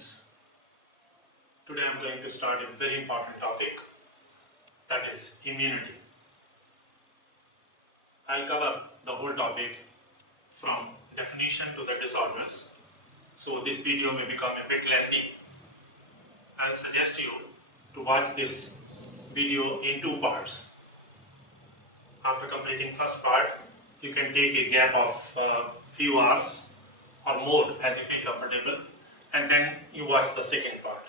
students. Today I am going to start a very important topic, that is immunity. I will cover the whole topic from definition to the disorders. So this video may become a bit lengthy. I will suggest you to watch this video in two parts. After completing first part, you can take a gap of few hours or more as you feel comfortable, and then you watch the second part.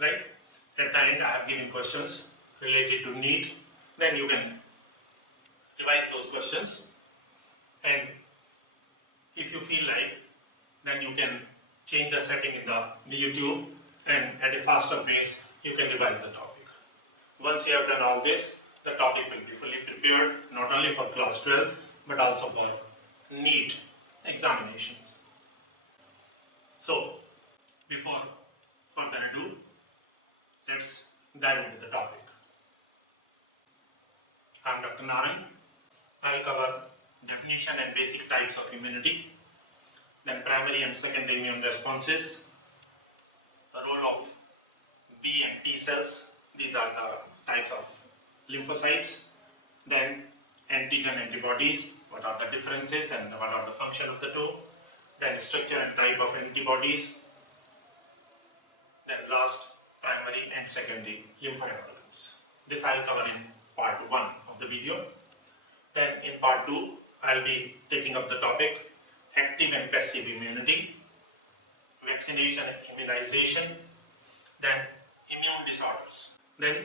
Right? At the end I have given questions related to NEET, then you can revise those questions, and if you feel like, then you can change the setting in the YouTube, and at a faster pace you can revise the topic. Once you have done all this, the topic will be fully prepared, not only for class 12 but also for NEET examinations. So, before further ado, let's dive into the topic. I am Dr. Naran. I will cover definition and basic types of immunity, then primary and secondary immune responses, the role of B and T cells, these are the types of lymphocytes, then antigen antibodies, what are the differences and what are the function of the two, then structure and type of antibodies, then last primary and secondary lymphoid organs. This I will cover in part 1 of the video. Then in part 2 I will be taking up the topic active and passive immunity, vaccination and immunization, then immune disorders, then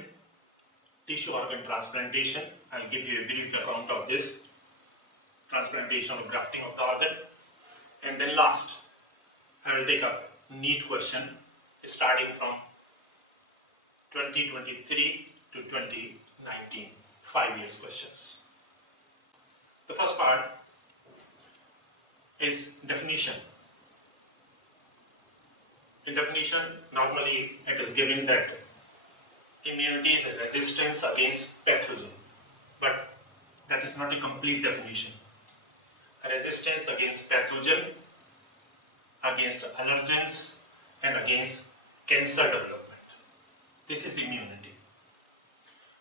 tissue organ transplantation. I will give you a brief account of this, transplantation or grafting of the organ, and then last I will take up NEET question starting from 2023 to 2019, 5 years questions. The first part is definition. In definition, normally it is given that immunity is a resistance against pathogen, but that is not a complete definition. A resistance against pathogen, against allergens, and against cancer development. This is immunity.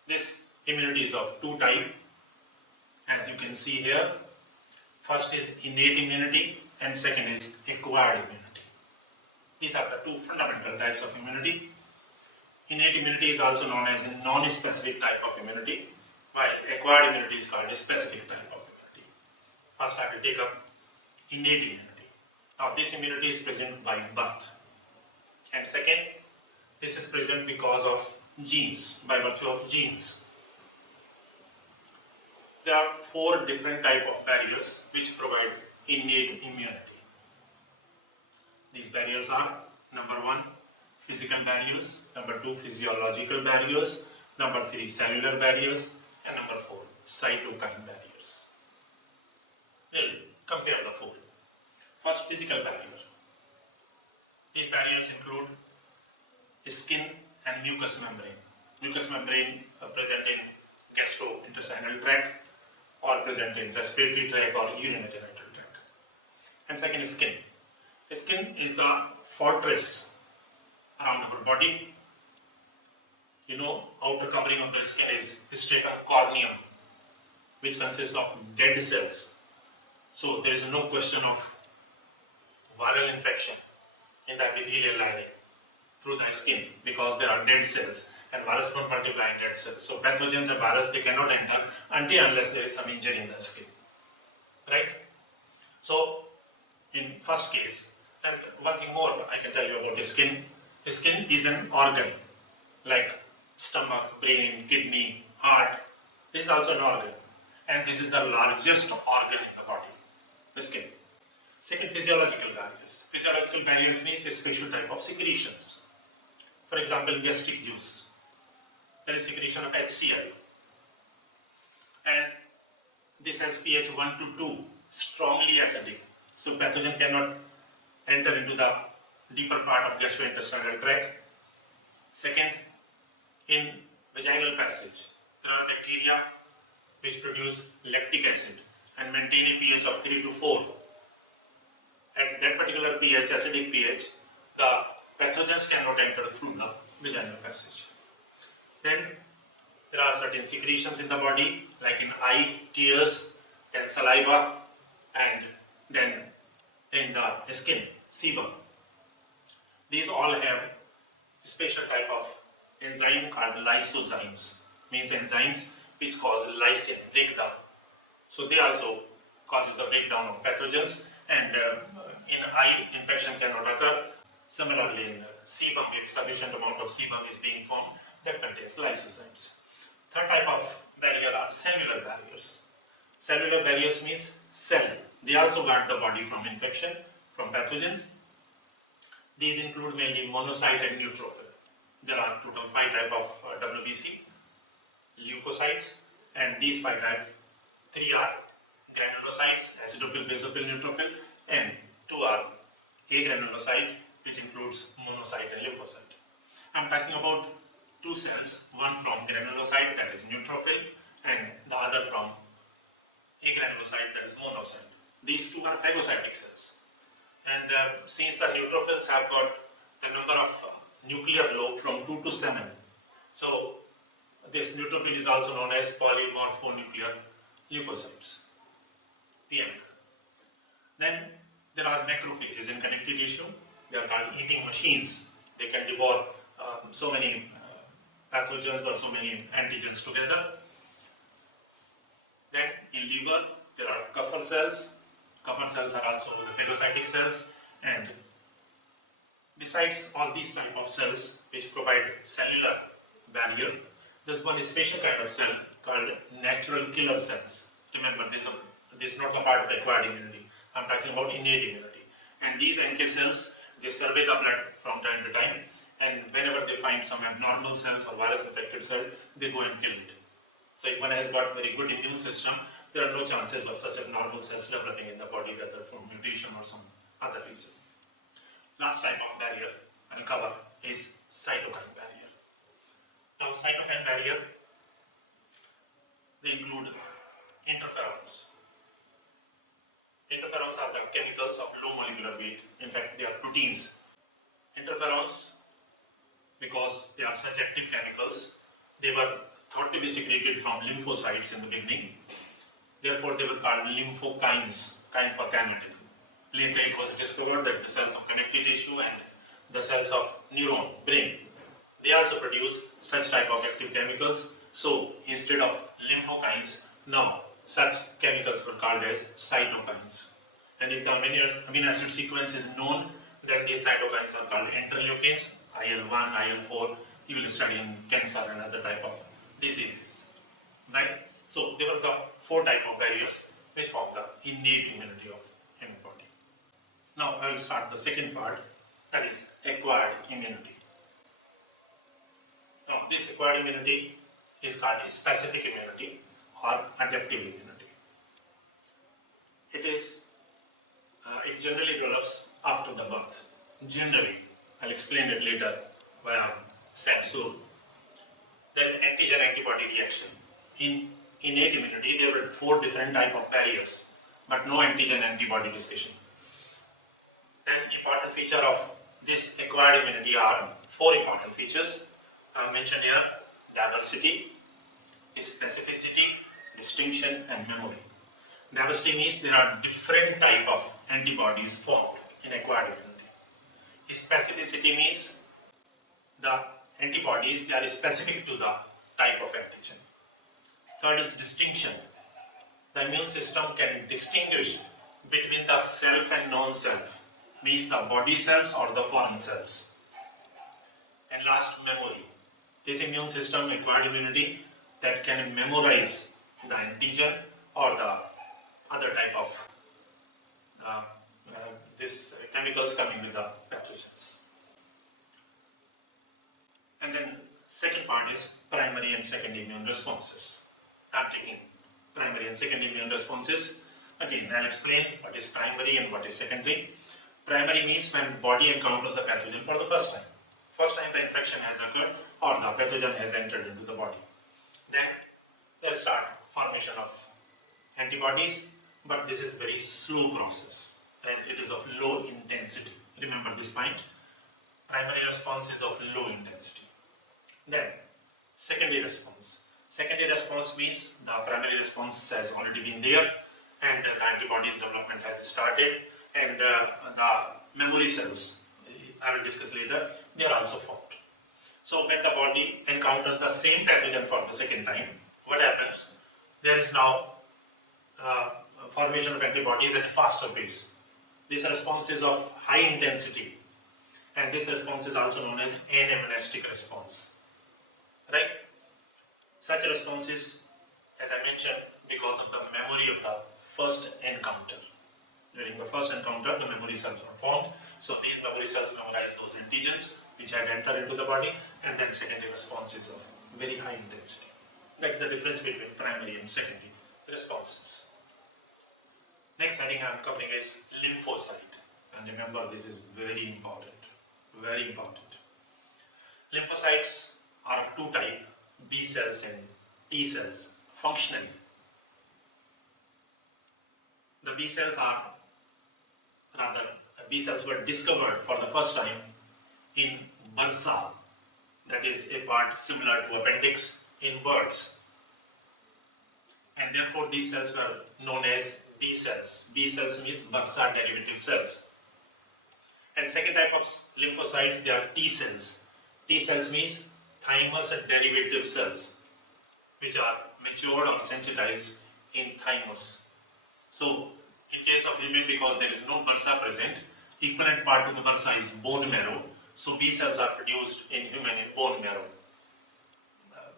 This immunity is of two types, as you can see here. First is innate immunity and second is acquired immunity. These are the two fundamental types of immunity. Innate immunity is also known as a non-specific type of immunity, while acquired immunity is called a specific type of immunity. First I will take up innate immunity. Now this immunity is present by birth. And second, this is present because of genes, by virtue of genes. There are 4 different types of barriers which provide innate immunity. These barriers are: number 1, physical barriers, number 2, physiological barriers, number 3, cellular barriers, and number 4, cytokine barriers. We'll compare the 4. First, physical barrier. These barriers include skin and mucous membrane. Mucous membrane present in gastrointestinal tract, or present in respiratory tract or urinary tract. And second is skin. Skin is the fortress around our body. You know, outer covering of the skin is stratum corneum, which consists of dead cells. So there is no question of viral infection in the epithelial lining through the skin, because there are dead cells and virus don't multiply in dead cells. So pathogens and virus, they cannot enter unless there is some injury in the skin. Right? So in first case, and one thing more I can tell you about the skin. The skin is an organ like stomach, brain, kidney, heart. This is also an organ, and this is the largest organ in the body, the skin. Second, physiological barriers. Physiological barrier means a special type of secretions. For example, gastric juice. There is secretion of HCl. And this has pH 1 to 2, strongly acidic. So pathogen cannot enter into the deeper part of gastrointestinal tract. Second, in vaginal passage, there are bacteria which produce lactic acid and maintain a pH of 3 to 4. At that particular pH, acidic pH, the pathogens cannot enter through the vaginal passage. Then there are certain secretions in the body, like in eye, tears, then saliva, and then in the skin, sebum. These all have special type of enzyme called lysozymes, means enzymes which cause lysine breakdown. So they also causes the breakdown of pathogens, and in eye infection cannot occur. Similarly, in sebum, if sufficient amount of sebum is being formed, that contains lysozymes. Third type of barrier are cellular barriers. Cellular barriers means cell. They also guard the body from infection, from pathogens. These include mainly monocyte and neutrophil. There are total 5 types of WBC, leukocytes, and these 5 types, 3 are granulocytes, acidophil, basophil, neutrophil, and 2 are agranulocyte, which includes monocyte and lymphocyte. I am talking about 2 cells, one from granulocyte, that is neutrophil, and the other from agranulocyte, that is monocyte. These 2 are phagocytic cells. And since the neutrophils have got the number of nuclear lobe from 2 to 7, so this neutrophil is also known as polymorphonuclear leukocytes, PML. Then there are macrophages in connective tissue. They are called eating machines. They can devour so many pathogens or so many antigens together. Then in liver, there are Kupffer cells. Kupffer cells are also the phagocytic cells, and besides all these type of cells which provide cellular barrier, there's one special kind of cell called natural killer cells. Remember, this is not the part of acquired immunity. I'm talking about innate immunity. And these NK cells, they survey the blood from time to time, and whenever they find some abnormal cells or virus infected cell, they go and kill it. So if one has got very good immune system, there are no chances of such abnormal cells developing in the body, whether from mutation or some other reason. Last type of barrier I'll cover is cytokine barrier. Now, cytokine barrier, they include interferons. Interferons are the chemicals of low molecular weight. In fact, they are proteins. Interferons, because they are such active chemicals, they were thought to be secreted from lymphocytes in the beginning. Therefore, they were called lymphokines, kind for kinetic. Later, it was discovered that the cells of connective tissue and the cells of neuron, brain, they also produce such type of active chemicals. So, instead of lymphokines, now such chemicals were called as cytokines. And if the amino acid sequence is known, then these cytokines are called interleukins, IL-1, IL-4. You will study in cancer and other type of diseases, right? So, there were the 4 type of barriers which form the innate immunity of human body. Now, I will start the second part, that is acquired immunity. Now, this acquired immunity is called specific immunity or adaptive immunity. It generally develops after the birth. Generally, I'll explain it later why I'm saying so. There is antigen-antibody reaction. In innate immunity, there were 4 different type of barriers, but no antigen-antibody discussion. An important feature of this acquired immunity are 4 important features I mentioned here: diversity, specificity, distinction, and memory. Diversity means there are different type of antibodies formed in acquired immunity. Specificity means the antibodies, they are specific to the type of antigen. Third is distinction. The immune system can distinguish between the self and non-self, means the body cells or the foreign cells. And last, memory. This immune system, acquired immunity, that can memorize the antigen or the other type of these chemicals coming with the pathogens. And then second part is primary and secondary immune responses. I'm taking primary and secondary immune responses. Again, I'll explain what is primary and what is secondary. Primary means when body encounters the pathogen for the first time. First time the infection has occurred or the pathogen has entered into the body. Then they'll start formation of antibodies, but this is very slow process and it is of low intensity. Remember this point. Primary response is of low intensity. Then secondary response. Secondary response means the primary response has already been there and the antibodies development has started, and the memory cells, I will discuss later, they are also formed. So when the body encounters the same pathogen for the second time, what happens? There is now formation of antibodies at a faster pace. This response is of high intensity, and this response is also known as anamnestic response. Right? Such responses, as I mentioned, because of the memory of the first encounter. During the first encounter, the memory cells are formed. So these memory cells memorize those antigens which had entered into the body, and then secondary responses of very high intensity. That's the difference between primary and secondary responses. Next heading I am covering is lymphocyte. And remember, this is very important. Very important. Lymphocytes are of two types, B cells and T cells, functionally. The B cells were discovered for the first time in bursa, that is a part similar to appendix in birds. And therefore these cells were known as B cells. B cells means bursa derivative cells. And second type of lymphocytes, they are T cells. T cells means thymus derivative cells, which are matured or sensitized in thymus. So, in case of human, because there is no bursa present, equivalent part to the bursa is bone marrow. So, B cells are produced in human in bone marrow.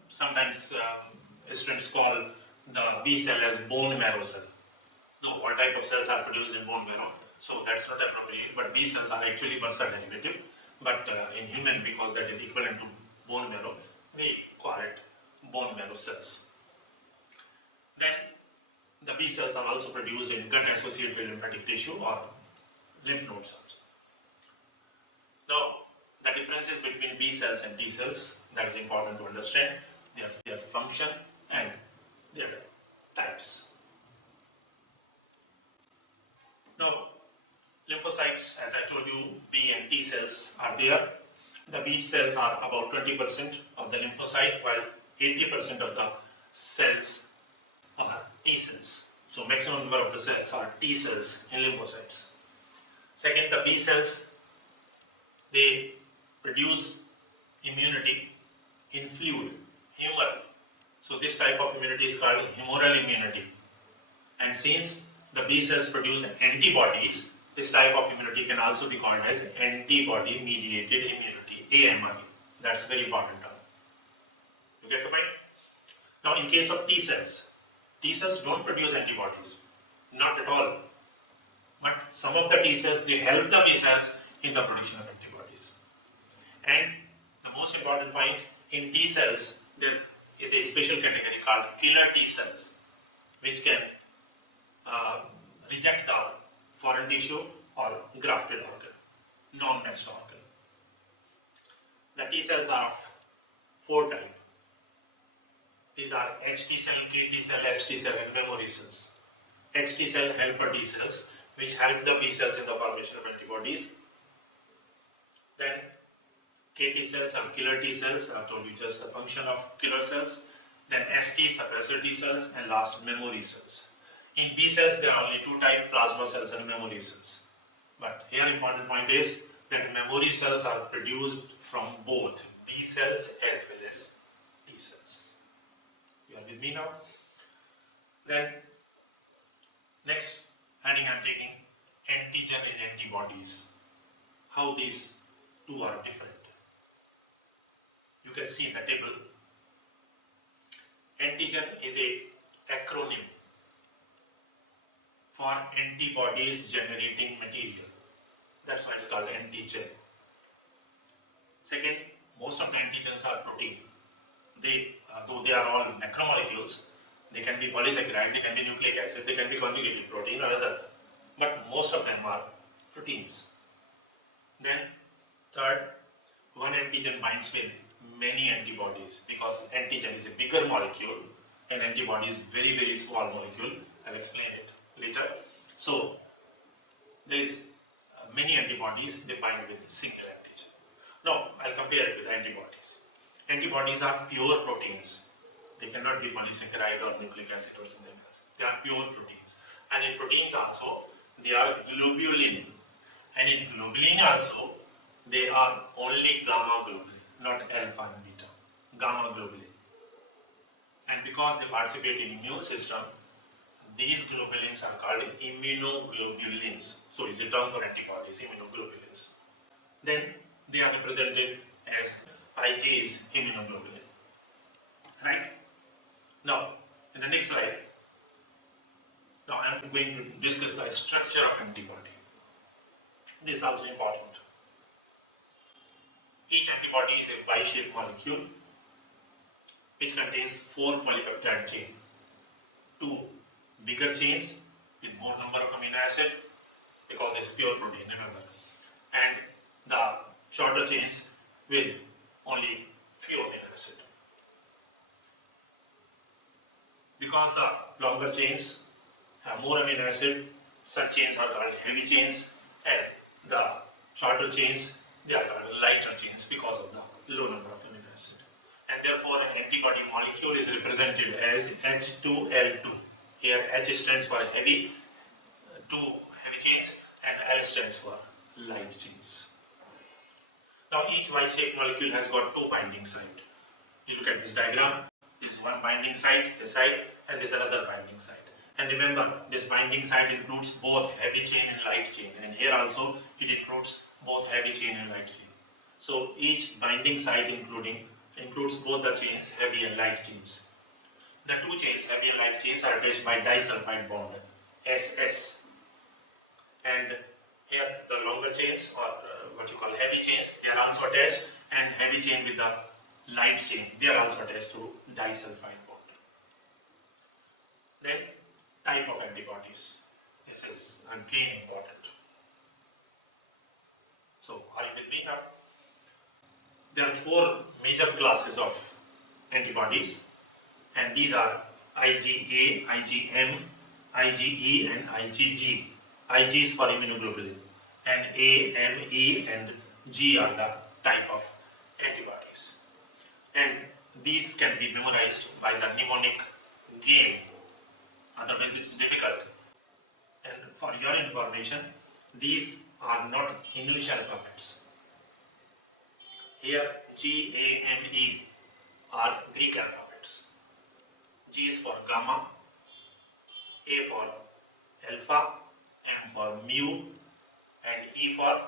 Sometimes students call the B cell as bone marrow cell. No, all type of cells are produced in bone marrow, so that's not appropriate. But B cells are actually bursa derivative. But in human, because that is equivalent to bone marrow, we call it bone marrow cells. Then the B cells are also produced in gut-associated lymphatic tissue or lymph node cells. Now, the differences between B cells and T cells, that is important to understand, their function and their types. Now, lymphocytes, as I told you, B and T cells are there. The B cells are about 20% of the lymphocyte, while 80% of the cells are T cells. So, maximum number of the cells are T cells in lymphocytes. Second, the B cells, they produce immunity in fluid, humoral. So, this type of immunity is called humoral immunity. And since the B cells produce antibodies, this type of immunity can also be called as antibody-mediated immunity, AMI. That's a very important term. You get the point? Now, in case of T cells don't produce antibodies, not at all. But some of the T cells, they help the B cells in the production of antibodies. And the most important point, in T cells, there is a special category called killer T cells, which can reject the foreign tissue or grafted organ, non-matched organ. The T cells are of four types. These are HT cell, KT cell, ST cell, and memory cells. HT cell helper T cells, which help the B cells in the formation of antibodies. Then KT cells are killer T cells, I've told you just the function of killer cells. Then ST, suppressor T cells, and last memory cells. In B cells, there are only two types, plasma cells and memory cells. But here important point is that memory cells are produced from both B cells as well as T cells. You are with me now? Then, next heading I am taking, antigen and antibodies. How these two are different. You can see in the table, antigen is a acronym for antibodies generating material. That's why it's called antigen. Second, most of the antigens are protein. Though they are all macromolecules, they can be polysaccharide, they can be nucleic acid, they can be conjugated protein or other. But most of them are proteins. Then, third, one antigen binds with many antibodies because antigen is a bigger molecule and antibody is very, very small molecule. I'll explain it later. So, there is many antibodies, they bind with a single antigen. Now, I'll compare it with antibodies. Antibodies are pure proteins. They cannot be polysaccharide or nucleic acid or something else. They are pure proteins. And in proteins also, they are globulin. And in globulin also, they are only gamma globulin, not alpha and beta. Gamma globulin. And because they participate in immune system, these globulins are called immunoglobulins. So it's a term for antibodies, immunoglobulins. Then they are represented as Ig is immunoglobulin. Right? Now, in the next slide, now I am going to discuss the structure of antibody. This is also important. Each antibody is a Y-shaped molecule which contains 4 polypeptide chains. 2 bigger chains with more number of amino acid because it's pure protein, remember. And the shorter chains with only few amino acid. Because the longer chains have more amino acid, such chains are called heavy chains, and the shorter chains, they are called lighter chains because of the low number of amino acid. And therefore an antibody molecule is represented as H2L2. Here H stands for heavy, 2 heavy chains, and L stands for light chains. Now each Y-shaped molecule has got 2 binding sites. You look at this diagram, this one binding site, this side, and this another binding site. And remember, this binding site includes both heavy chain and light chain, and here also it includes both heavy chain and light chain. So each binding site includes both the chains, heavy and light chains. The 2 chains, heavy and light chains, are attached by disulfide bond, SS. And here the longer chains, or what you call heavy chains, they are also attached, and heavy chain with the light chain, they are also attached to disulfide bond. Then type of antibodies. This is again important. So are you with me now? There are 4 major classes of antibodies, and these are IgA, IgM, IgE, and IgG. Ig is for immunoglobulin, and A, M, E, and G are the type of antibodies. And these can be memorized by the mnemonic game, otherwise it's difficult. And for your information, these are not English alphabets. Here G, A, M, E are Greek alphabets. G is for gamma, A for alpha, M for mu, and E for,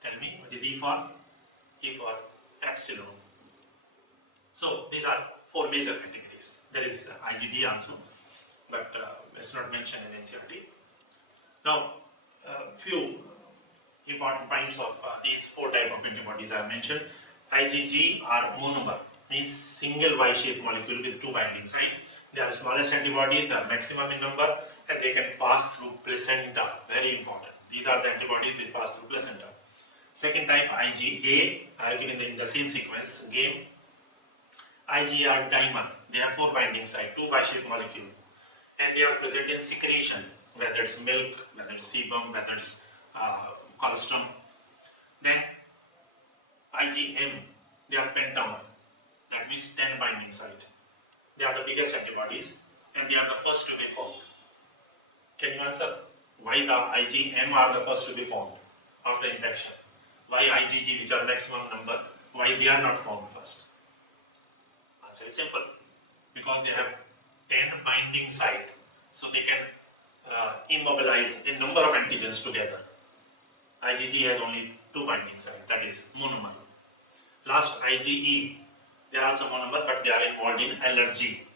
tell me, what is E for? E for epsilon. So these are 4 major categories. There is IgD also, but it's not mentioned in NCERT. Now, few important points of these 4 types of antibodies I have mentioned. IgG are monomer, means single Y-shaped molecule with 2 binding sites. They are smallest antibodies, they are maximum in number, and they can pass through placenta. Very important. These are the antibodies which pass through placenta. Second type, IgA, are given in the same sequence, game. IgA are dimer. They have 4 binding sites, 2 Y-shaped molecule, and they are present in secretion, whether it's milk, whether it's sebum, whether it's colostrum. Then IgM, they are pentamer. That means 10 binding site. They are the biggest antibodies, and they are the first to be formed. Can you answer why the IgM are the first to be formed after infection? Why IgG, which are maximum number, why they are not formed first? Answer is simple. Because they have 10 binding site, so they can immobilize a number of antigens together. IgG has only 2 binding sites, that is monomer. Last, IgE, they are also monomer, but they are involved in allergy.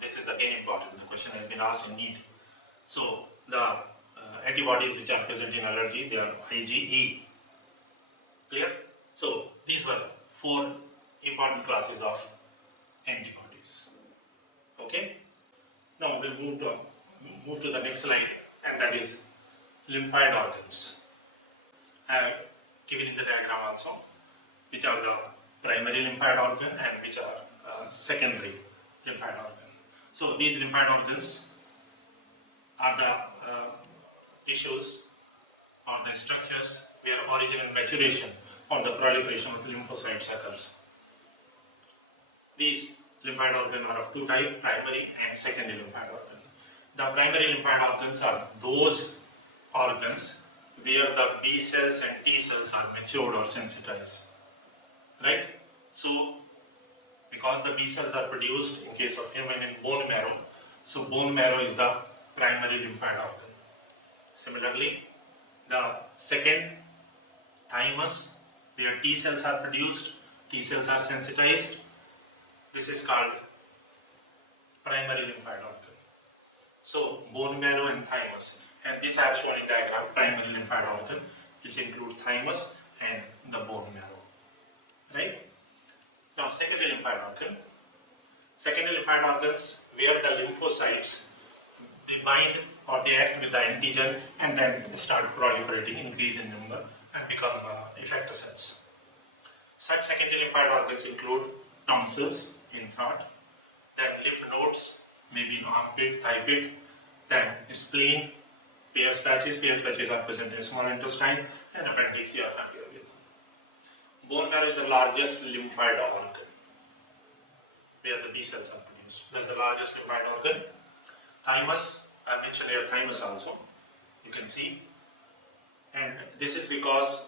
This is again important. The question has been asked in NEET. So the antibodies which are present in allergy, they are IgE. Clear? So these were 4 important classes of antibodies. Okay? Now we'll move to the next slide, and that is lymphoid organs. I have given in the diagram also which are the primary lymphoid organ and which are secondary lymphoid organ. So these lymphoid organs are the tissues or the structures where origin and maturation, or the proliferation of lymphocytes occurs. These lymphoid organs are of two types, primary and secondary lymphoid organs. The primary lymphoid organs are those organs where the B cells and T cells are matured or sensitized. Right? So, because the B cells are produced in case of human in bone marrow, so bone marrow is the primary lymphoid organ. Similarly, the second, thymus, where T cells are produced, T cells are sensitized, this is called primary lymphoid organ. So, bone marrow and thymus, and this I have shown in diagram, primary lymphoid organ, which includes thymus and the bone marrow. Right? Now, secondary lymphoid organ. Secondary lymphoid organs where the lymphocytes, they bind or they act with the antigen and then start proliferating, increase in number and become effector cells. Such secondary lymphoid organs include tonsils in throat, then lymph nodes, maybe in armpit, thigh pit, then spleen, Peyer's patches. Peyer's patches are present in small intestine, and appendix you are familiar with. Bone marrow is the largest lymphoid organ where the B cells are produced. That's the largest lymphoid organ. Thymus, I mentioned here thymus also, you can see. And this is because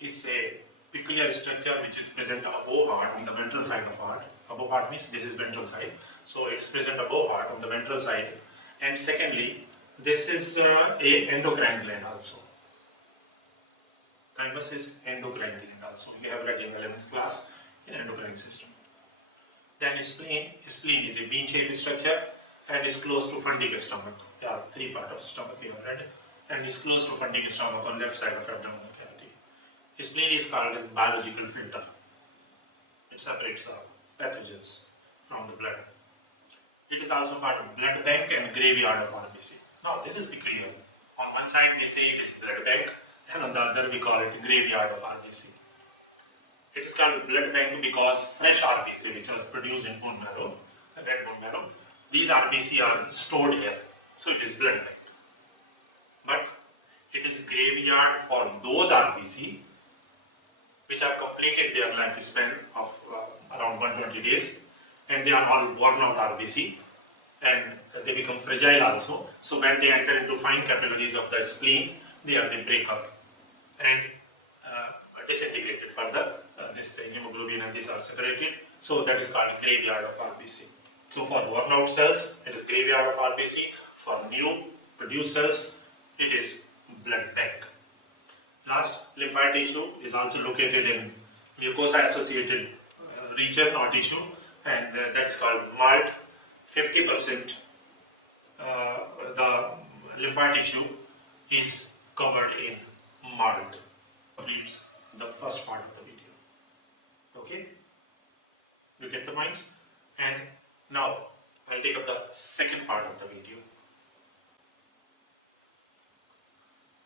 it's a peculiar structure which is present above heart on the ventral side of heart. Above heart means this is ventral side. So it's present above heart on the ventral side. And secondly, this is a endocrine gland also. Thymus is endocrine gland also. You have read in 11th class in endocrine system. Then spleen is a bean-shaped structure and is close to fundic stomach. There are three parts of stomach we have read, and is close to fundic stomach on left side of abdominal cavity. Spleen is called as biological filter. It separates pathogens from the blood. It is also part of blood bank and graveyard of RBC. Now this is peculiar. On one side we say it is blood bank, and on the other we call it graveyard of RBC. It is called blood bank because fresh RBC, which was produced in bone marrow, red bone marrow, these RBC are stored here, so it is blood bank. But it is graveyard for those RBC which have completed their lifespan of around 120 days, and they are all worn out RBC, and they become fragile also. So when they enter into fine capillaries of the spleen, they break up and disintegrated further. This hemoglobin and these are separated. So that is called graveyard of RBC. So for worn out cells, it is graveyard of RBC. For new produced cells, it is blood bank. Last, lymphoid tissue is also located in mucosa associated region or tissue, and that is called malt. 50% the lymphoid tissue is covered in malt. Completes the first part of the video. Okay? You get the point? And now I'll take up the second part of the video.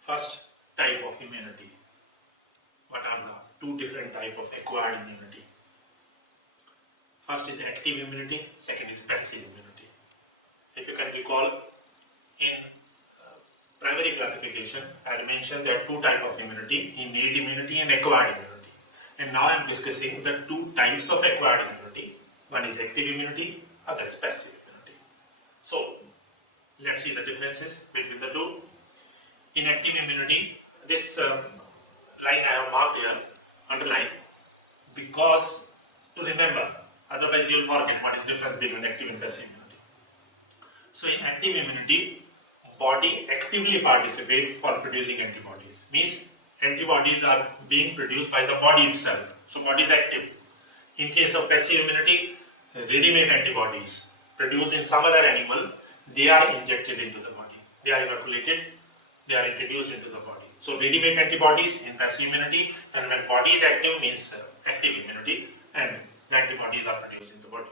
First type of immunity. What are the two different types of acquired immunity? First is active immunity, second is passive immunity. If you can recall, in primary classification, I had mentioned there are two types of immunity, innate immunity and acquired immunity. And now I am discussing the two types of acquired immunity. One is active immunity, other is passive immunity. So, let's see the differences between the two. In active immunity, this line I have marked here, underlined, because to remember, otherwise you will forget what is the difference between active and passive immunity. So in active immunity, body actively participate for producing antibodies. Means antibodies are being produced by the body itself. So body is active. In case of passive immunity, ready-made antibodies produced in some other animal, they are injected into the body. They are inoculated, they are introduced into the body. So ready-made antibodies in passive immunity, and when body is active means active immunity, and the antibodies are produced in the body.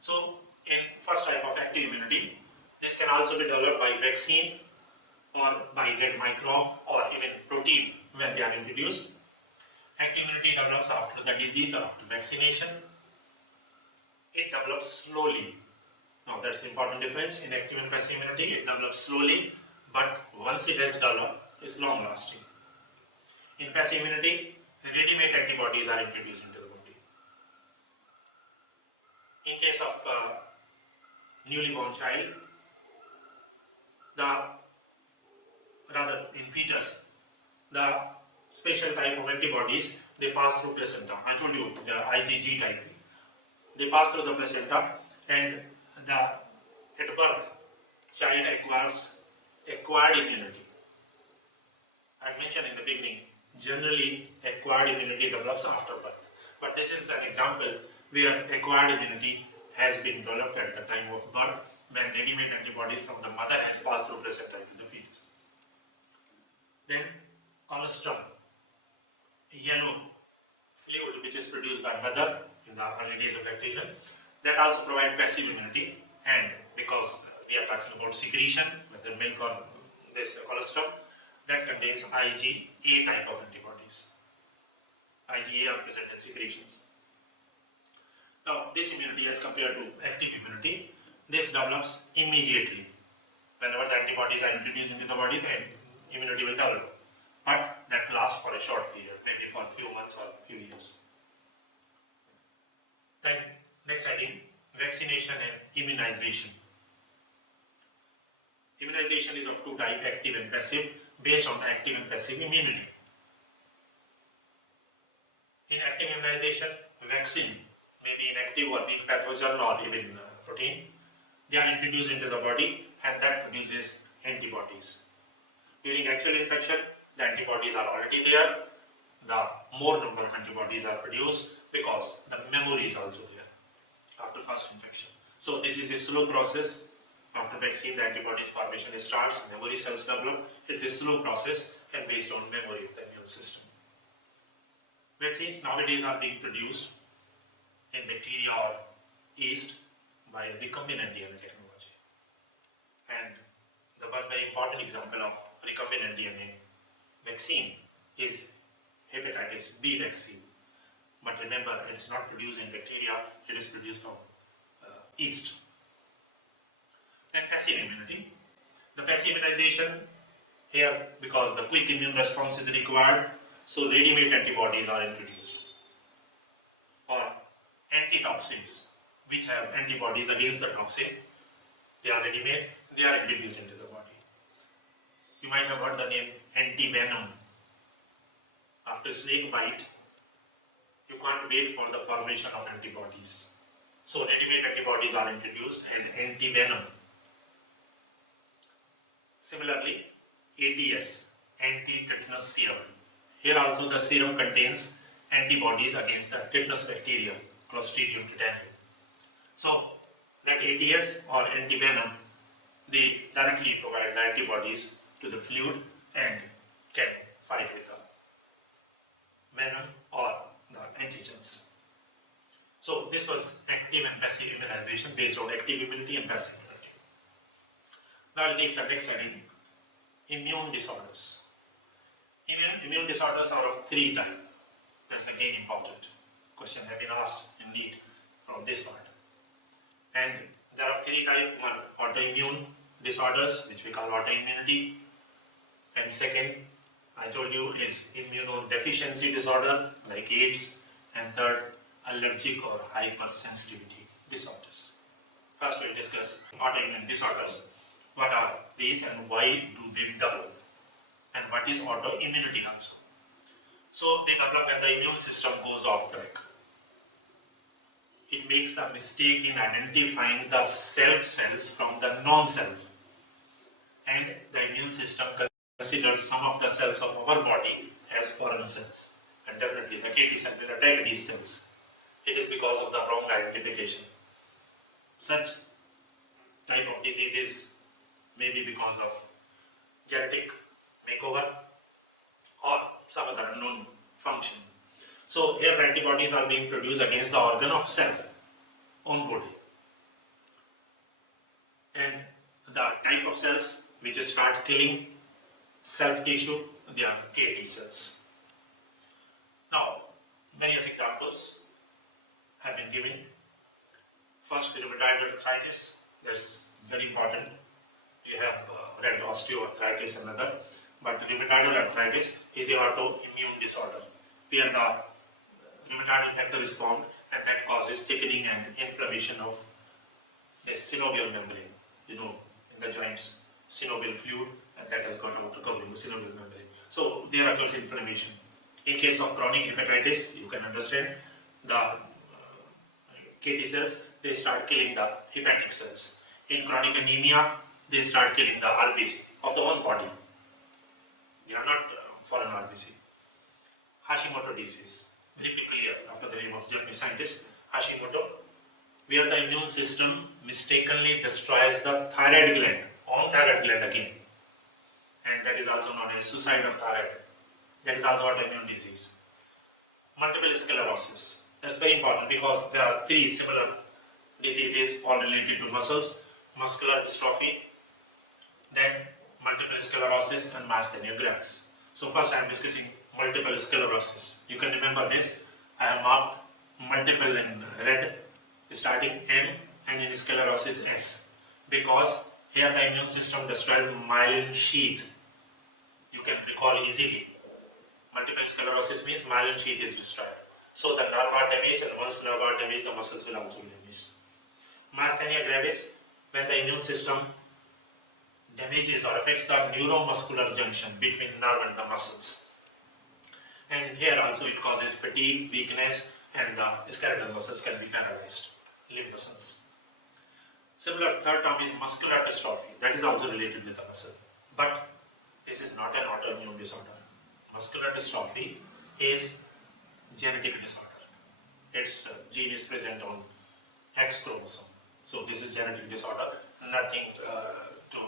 So in first type of active immunity, this can also be developed by vaccine or by dead microbe or even protein when they are introduced. Active immunity develops after the disease or after vaccination. It develops slowly. Now that's the important difference in active and passive immunity. It develops slowly, but once it has developed, it's long lasting. In passive immunity, ready-made antibodies are introduced into the body. In case of newly born child, in fetus, the special type of antibodies, they pass through placenta. I told you the IgG type. They pass through the placenta, and at birth, child acquires acquired immunity. I mentioned in the beginning, generally acquired immunity develops after birth. But this is an example where acquired immunity has been developed at the time of birth when ready-made antibodies from the mother has passed through placenta to the fetus. Then colostrum, yellow fluid which is produced by mother in the early days of lactation, that also provides passive immunity. And because we are talking about secretion, whether milk or this colostrum, that contains IgA type of antibodies. IgA are present in secretions. Now, this immunity as compared to active immunity, this develops immediately. Whenever the antibodies are introduced into the body, then immunity will develop. But that lasts for a short period, maybe for a few months or a few years. Then, next heading, vaccination and immunization. Immunization is of two types, active and passive, based on the active and passive immunity. In active immunization, vaccine may be inactive or weak pathogen or even protein. They are introduced into the body and that produces antibodies. During actual infection, the antibodies are already there. The more number of antibodies are produced because the memory is also there after first infection. So this is a slow process. After vaccine, the antibodies formation starts, memory cells develop. It's a slow process and based on memory of the immune system. Vaccines nowadays are being produced in bacteria or yeast by recombinant DNA technology. And the one very important example of recombinant DNA vaccine is hepatitis B vaccine. But remember, it's not produced in bacteria, it is produced from yeast. And passive immunity. The passive immunization here, because the quick immune response is required, so ready-made antibodies are introduced. Or antitoxins, which have antibodies against the toxin, they are ready-made, they are introduced into the body. You might have heard the name antivenom. After snake bite, you can't wait for the formation of antibodies. So ready-made antibodies are introduced as antivenom. Similarly, ATS, anti-tetanus serum. Here also the serum contains antibodies against the tetanus bacteria, Clostridium tetani. So that ATS or antivenom, they directly provide the antibodies to the fluid and can fight with the venom or the antigens. So this was active and passive immunization based on active immunity and passive immunity. Now I'll take the next heading, immune disorders. Immune disorders are of three types. That's again important. Question have been asked in NEET from this part. And there are three types. One, autoimmune disorders, which we call autoimmunity. And second, I told you, is immunodeficiency disorder, like AIDS. And third, allergic or hypersensitivity disorders. First, we'll discuss autoimmune disorders. What are these and why do they develop? And what is autoimmunity also? So they develop when the immune system goes off track. It makes the mistake in identifying the self cells from the non-self. And the immune system considers some of the cells of our body as foreign cells. And definitely the KT cell will attack these cells. It is because of the wrong identification. Such type of diseases may be because of genetic makeover or some other unknown function. So here the antibodies are being produced against the organ of self, own body. And the type of cells which start killing self tissue, they are KT cells. Now, various examples have been given. First, rheumatoid arthritis. That's very important. You have read osteoarthritis and other, but rheumatoid arthritis is an autoimmune disorder. where the rheumatoid factor is formed, and that causes thickening and inflammation of the synovial membrane. In the joints, synovial fluid, and that has got out covering the synovial membrane. So there occurs inflammation. In case of chronic hepatitis, you can understand the KT cells, they start killing the hepatic cells. In chronic anemia, they start killing the RBC of the one body. They are not foreign RBC. Hashimoto disease, very peculiar after the name of Japanese scientist, Hashimoto, where the immune system mistakenly destroys the thyroid gland, on thyroid gland again. And that is also known as suicide of thyroid. That is also autoimmune disease. Multiple sclerosis. That's very important because there are three similar diseases all related to muscles: muscular dystrophy, then multiple sclerosis, and myasthenia gravis. So first I am discussing multiple sclerosis. You can remember this. I have marked multiple in red, starting M, and in sclerosis S, because here the immune system destroys myelin sheath. You can recall easily. Multiple sclerosis means myelin sheath is destroyed. So the nerve are damaged, and once nerve are damaged, the muscles will also be damaged. Myasthenia gravis, when the immune system damages or affects the neuromuscular junction between nerve and the muscles. And here also it causes fatigue, weakness, and the skeletal muscles can be paralyzed, limb muscles. Similar third term is muscular dystrophy. That is also related with the muscle. But this is not an autoimmune disorder. Muscular dystrophy is genetic disorder. Its gene is present on X chromosome. So this is genetic disorder, nothing to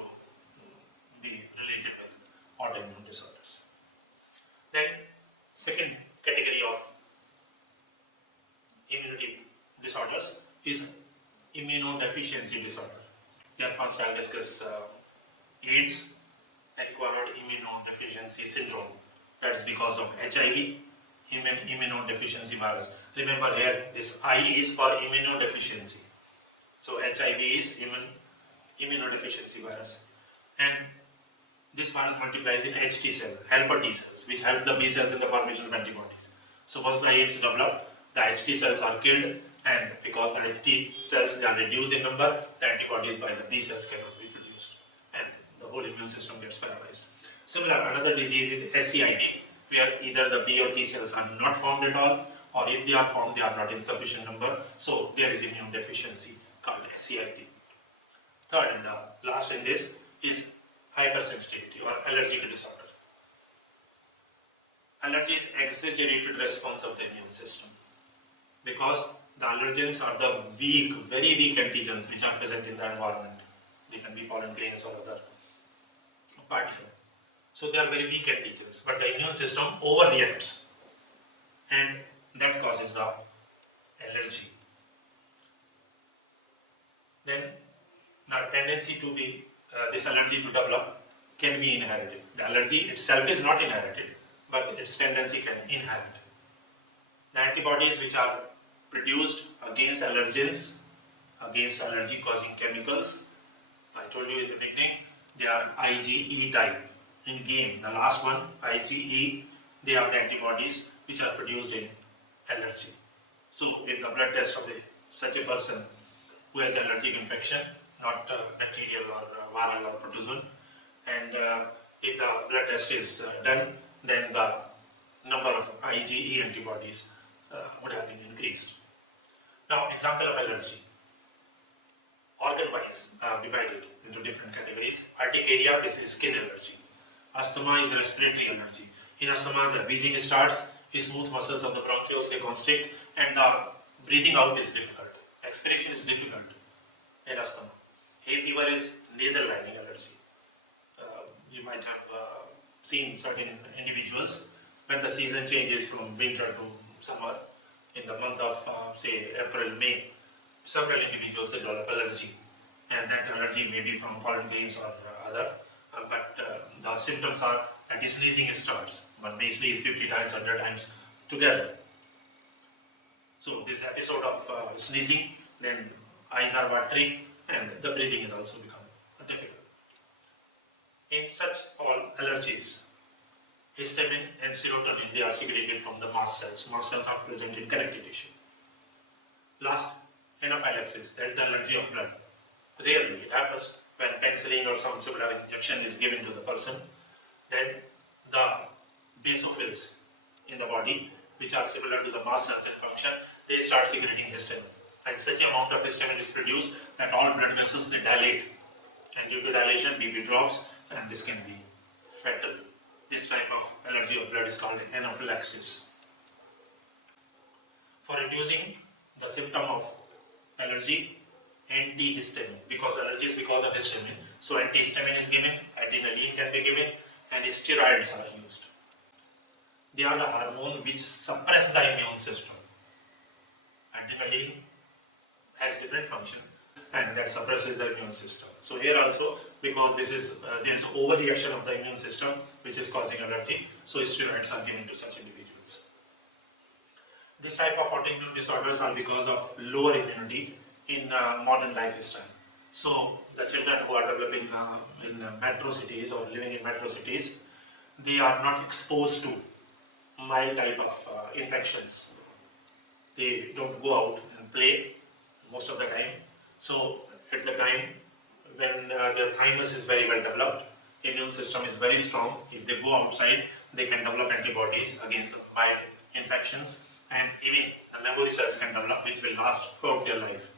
be related with autoimmune disorders. Then second category of immunity disorders is immunodeficiency disorder. There first I'll discuss AIDS, acquired immunodeficiency syndrome. That is because of HIV, human immunodeficiency virus. Remember here, this I is for immunodeficiency. So HIV is human immunodeficiency virus. And this virus multiplies in HT cell, helper T cells, which help the B cells in the formation of antibodies. So once the AIDS develop, the HT cells are killed, and because the HT cells are reduced in number, the antibodies by the B cells cannot be produced, and the whole immune system gets paralyzed. Similar, another disease is SCID, where either the B or T cells are not formed at all, or if they are formed, they are not in sufficient number. So there is immune deficiency called SCID. Third and the last in this is hypersensitivity or allergic disorder. Allergy is exaggerated response of the immune system because the allergens are the weak, very weak antigens which are present in the environment. They can be pollen grains or other particles. So they are very weak antigens, but the immune system overreacts, and that causes the allergy. Then the tendency to be this allergy to develop can be inherited. The allergy itself is not inherited, but its tendency can inherit. The antibodies which are produced against allergens, against allergy causing chemicals, I told you in the beginning, they are IgE type. In game, the last one, IgE, they are the antibodies which are produced in allergy. So if the blood test of such a person who has allergic infection, not bacterial or viral or protozoan, and if the blood test is done, then the number of IgE antibodies would have been increased. Now, example of allergy. Organ-wise divided into different categories. Urticaria, this is skin allergy. Asthma is respiratory allergy. In asthma, the wheezing starts, smooth muscles of the bronchioles they constrict, and the breathing out is difficult. Expiration is difficult in asthma. Hay fever is nasal lining allergy. You might have seen certain individuals when the season changes from winter to summer, in the month of say April, May, several individuals they develop allergy, and that allergy may be from pollen grains or other. But the symptoms are that sneezing starts. One may sneeze 50 times, 100 times together. So this episode of sneezing, then eyes are watery, and the breathing is also become difficult. In such all allergies, Histamine and serotonin, they are secreted from the mast cells. Mast cells are present in connective tissue. Last, anaphylaxis, that's the allergy of blood. Rarely it happens when penicillin or some similar injection is given to the person. Then the basophils in the body, which are similar to the mast cells in function, they start secreting histamine. And such amount of histamine is produced that all blood vessels, they dilate. And due to dilation, BP drops, and this can be fatal. This type of allergy of blood is called anaphylaxis. For reducing the symptom of allergy, antihistamine, because allergy is because of histamine, so antihistamine is given, adrenaline can be given, and steroids are used. They are the hormone which suppress the immune system. Adrenaline has different function, and that suppresses the immune system. So here also, because this is there is overreaction of the immune system which is causing allergy, so steroids are given to such individuals. This type of autoimmune disorders are because of lower immunity in modern lifestyle. So the children who are developing in metro cities or living in metro cities, they are not exposed to mild type of infections. They don't go out and play most of the time. So at the time when their thymus is very well developed, immune system is very strong, if they go outside, they can develop antibodies against the mild infections, and even the memory cells can develop which will last throughout their life.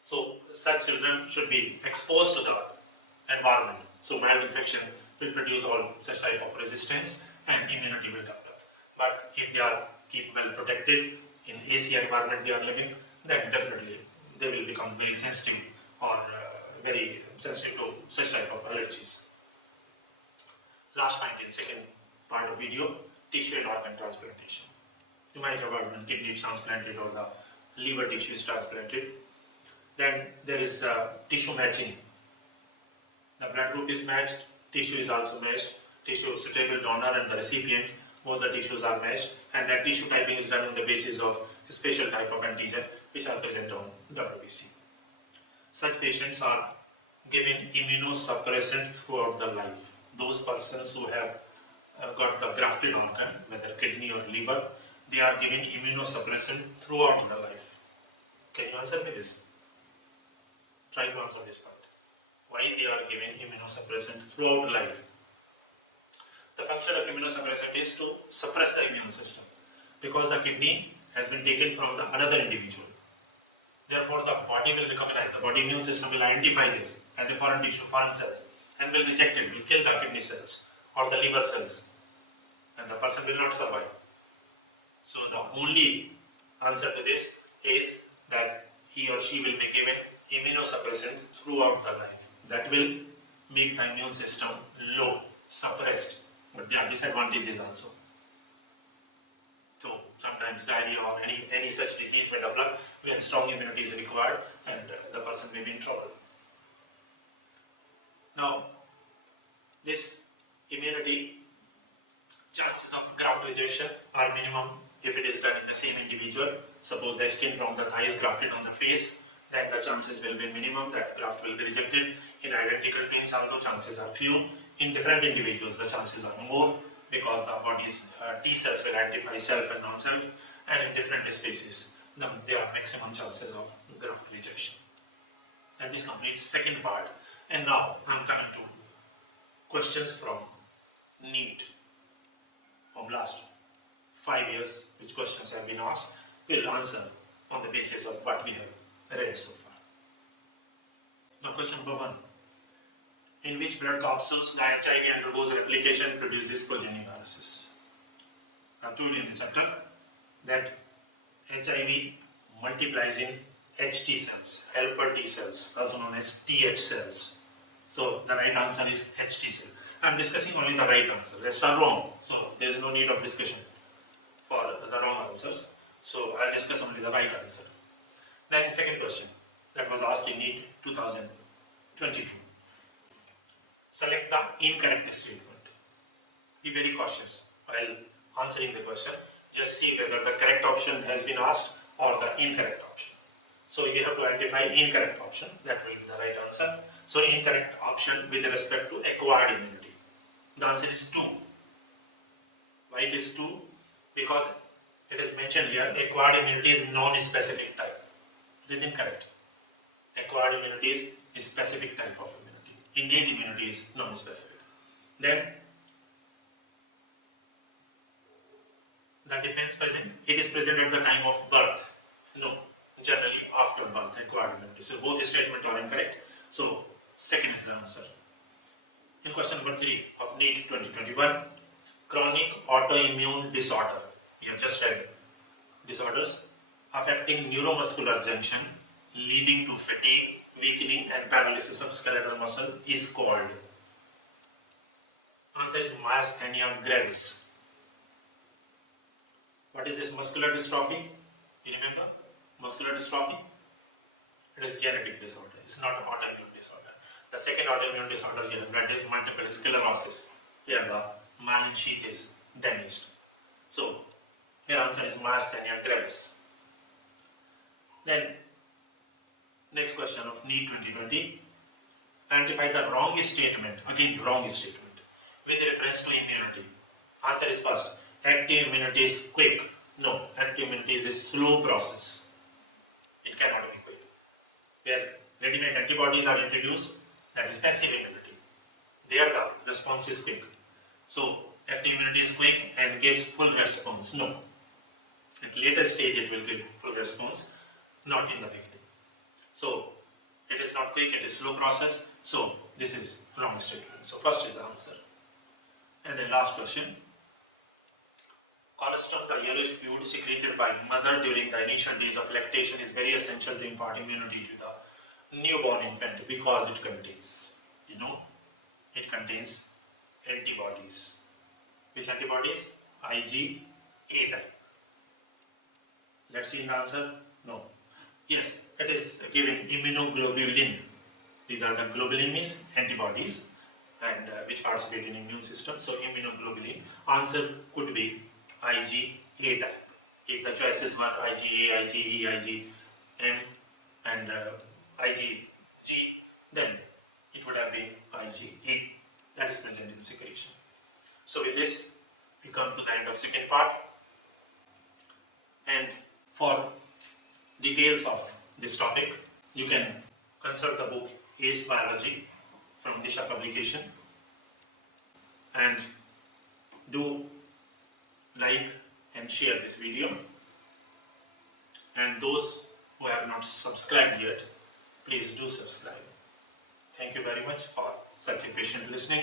So such children should be exposed to the environment. So mild infection will produce all such type of resistance and immunity will develop. But if they are kept well protected in AC environment they are living, then definitely they will become very sensitive or very sensitive to such type of allergies. Last point in second part of video, tissue and organ transplantation. You might have heard when kidney is transplanted or the liver tissue is transplanted. Then there is tissue matching. The blood group is matched, tissue is also matched, tissue suitable donor and the recipient, both the tissues are matched, and that tissue typing is done on the basis of a special type of antigen which are present on WBC. Such patients are given immunosuppressant throughout the life. Those persons who have got the grafted organ, whether kidney or liver, they are given immunosuppressant throughout the life. Can you answer me this? Try to answer this part. Why they are given immunosuppressant throughout life? The function of immunosuppressant is to suppress the immune system, because the kidney has been taken from the another individual. Therefore, the body will recognize, the body immune system will identify this as a foreign tissue, foreign cells, and will reject it, will kill the kidney cells or the liver cells, and the person will not survive. So the only answer to this is that he or she will be given immunosuppressant throughout the life. That will make the immune system low, suppressed, but there are disadvantages also. So sometimes diarrhea or any such disease may develop when strong immunity is required, and the person may be in trouble. Now, this immunity, chances of graft rejection are minimum if it is done in the same individual. Suppose the skin from the thigh is grafted on the face, then the chances will be minimum that graft will be rejected. In identical twins, although chances are few, in different individuals the chances are more, because the body's T cells will identify self and non-self, and in different species there are maximum chances of graft rejection. And this completes second part. And now I am coming to questions from NEET from last 5 years, which questions have been asked. We'll answer on the basis of what we have read so far. Now, question number 1. In which blood capsules the HIV undergoes replication produces progenoviruses? I told you in the chapter that HIV multiplies in HT cells, helper T cells, also known as TH cells. So the right answer is HT cell. I am discussing only the right answer. Rest are wrong. So there is no need of discussion for the wrong answers. So I will discuss only the right answer. Then the second question that was asked in NEET 2022. Select the incorrect statement. Be very cautious while answering the question. Just see whether the correct option has been asked or the incorrect option. So you have to identify incorrect option. That will be the right answer. So incorrect option with respect to acquired immunity. The answer is 2. Why it is 2? Because it is mentioned here acquired immunity is non-specific type. It is incorrect. Acquired immunity is specific type of immunity. Innate immunity is non-specific. Then the defense present, it is present at the time of birth. No, generally after birth, acquired immunity. So both statements are incorrect. So second is the answer. In question number 3 of NEET 2021, chronic autoimmune disorder. We have just read disorders affecting neuromuscular junction leading to fatigue, weakening and paralysis of skeletal muscle is called. Answer is myasthenia gravis. What is this muscular dystrophy? You remember? Muscular dystrophy? It is genetic disorder. It's not an autoimmune disorder. The second autoimmune disorder you have read is multiple sclerosis, where the myelin sheath is damaged. So, your answer is myasthenia gravis. Then, next question of NEET 2020. Identify the wrong statement, again wrong statement, with reference to immunity. Answer is first, active immunity is quick. No, active immunity is a slow process. It cannot be quick. Where ready-made antibodies are introduced, that is passive immunity. There the response is quick. So, active immunity is quick and gives full response. No. At later stage it will give full response, not in the beginning. So, it is not quick, it is slow process. So, this is wrong statement. So, first is the answer. And then last question. Colostrum, the yellowish fluid secreted by mother during the initial days of lactation, is very essential to impart immunity to the newborn infant because it contains, it contains antibodies. Which antibodies? IgA type. Let's see in the answer. No. Yes, it is given immunoglobulin. These are the globulin means antibodies and which participate in immune system. So immunoglobulin. Answer could be IgA type. If the choices were IgA, IgE, IgM and IgG, then it would have been IgE that is present in secretion. So with this, we come to the end of second part. And for details of this topic, you can consult the book Ace Biology from Disha publication, and do like and share this video. And those who have not subscribed yet, please do subscribe. Thank you very much for such a patient listening.